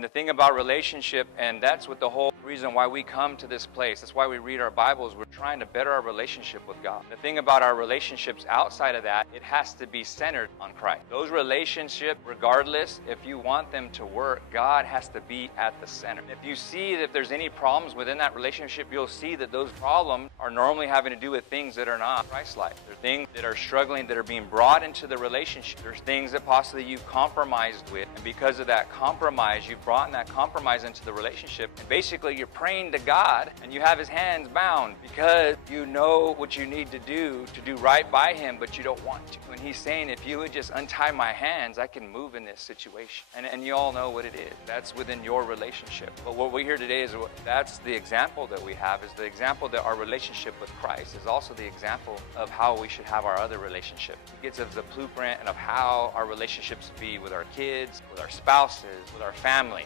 The thing about relationship, and that's what the whole reason why we come to this place, that's why we read our Bibles, we're trying to better our relationship with God. The thing about our relationships outside of that, it has to be centered on Christ. Those relationships, regardless, if you want them to work, God has to be at the center. If you see that there's any problems within that relationship, you'll see that those problems are normally having to do with things that are not Christ-like. They're things that are struggling, that are being brought into the relationship. There's things that possibly you've compromised with, and because of that compromise, you've brought that compromise into the relationship, and basically you're praying to God and you have his hands bound because you know what you need to do right by him, but you don't want to. And he's saying, if you would just untie my hands, I can move in this situation. And you all know what it is. That's within your relationship. But what we hear today is that's the example that we have, is the example that our relationship with Christ is also the example of how we should have our other relationship. He gives us a blueprint of how our relationships be with our kids, with our spouses, with our family.